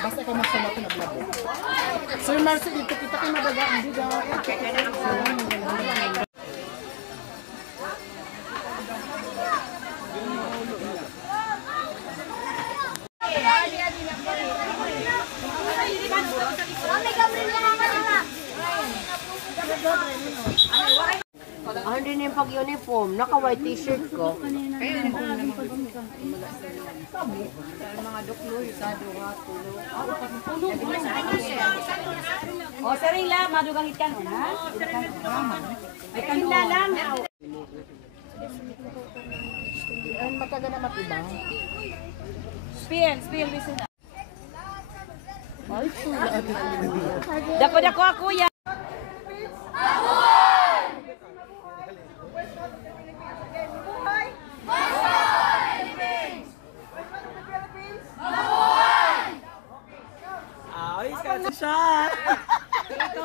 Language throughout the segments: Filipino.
Basta ka magsalat na blabo. Sir Marcy, dito kita kayo madagaan. Dito. Hindi na yung pag-uniform. Naka-white t-shirt ko. Mga dukloy, sado nga, tulo. O, sarila, madugangit ka nun, ha? Ay, kanila lang. Ang mataga na matibang. Spill, listen na. Ay, sula. Dako ako, ya.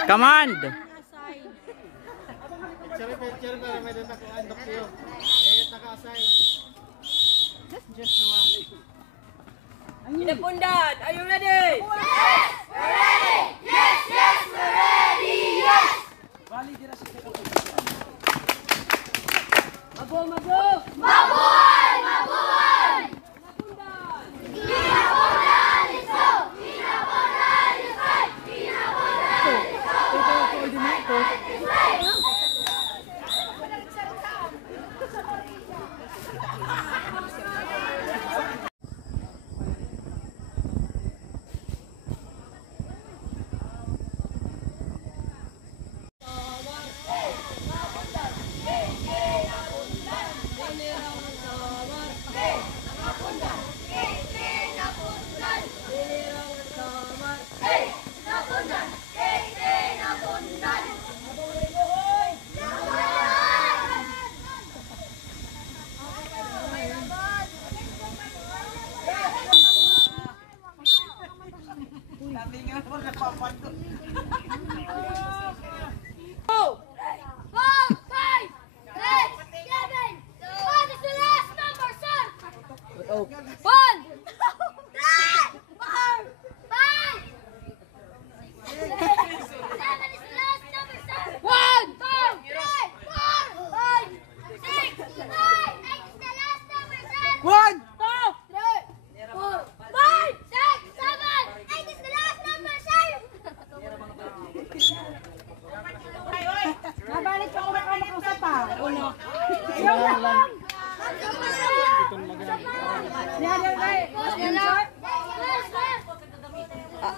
Command! Picture para may data ko andok kayo. Naka-assign. Inapundan, are you ready? Yes! We're ready! Yes! Yes! We're ready! Yes! Mabuhay! Mabuhay! Mabuhay! Pinapundan! Listo! Pinapundan! Listo! Pinapundan!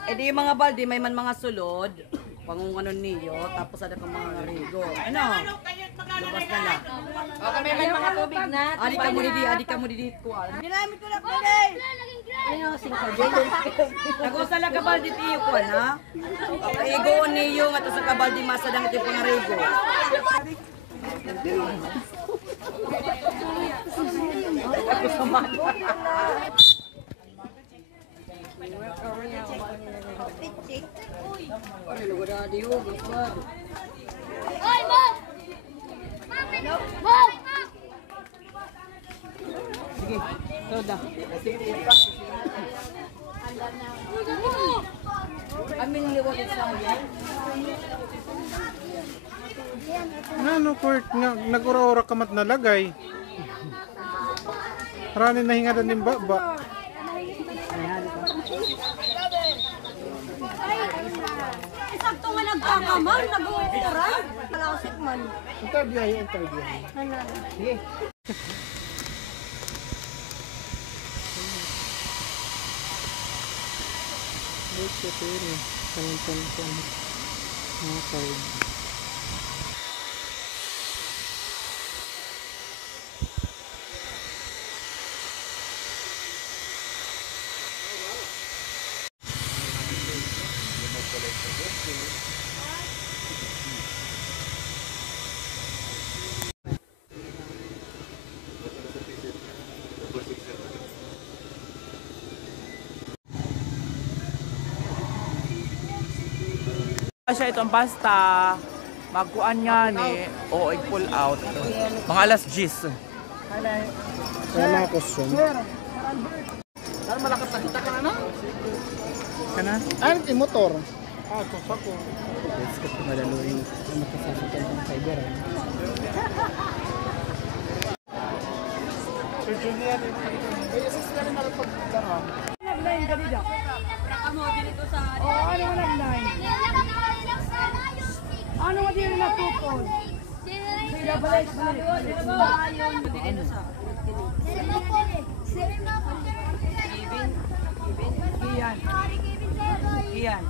Edi yung mga balde, may man mga sulod. Pangunganon niyo, tapos ada pang mga rigo. Ano? Lubas na lang. Okay, may man mga tubig na. Adi ka mo didi kuan. Ginamit ko na ko day. Ano sing ka day? Nagusa lang ka balde tiyo kuan ha. Igo niyo nga sa kabalde masadang ito pang rigo. Ako sama. Oy, Mom! Mom! Sige, soda. Amin liwag sa akin. Ano, Kurt? Nag-ura-ura ka mat nalagay. Rani na hingadan ng baba. Sakto nga nagkakamal, nag-uuran. Kalasik man. Interview. Sige. Ito pero kantan. Okay. Siya itong pasta, magkuan nga ni, o i-pull out. Mga alas 10. Mga question. Saan malakas na kita ka na? Kana? Ano yung motor? Ano nga din na tutol? Sila balik. Iyan. Iyan.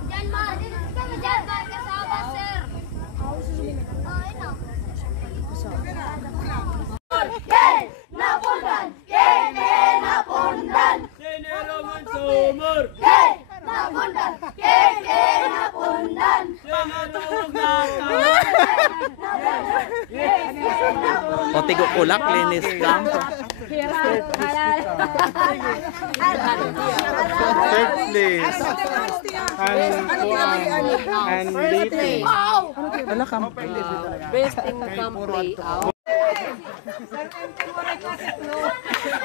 Napundan! Keke napundan! Siniraman sumur! Napundan! Keke napundan! Sinatawag na O tigo kulak, linis camp. Third place. And dating. Wala camp. Best in camp layout.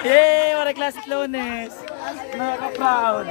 Yay! Marie Class Lunes! Nakaka-proud.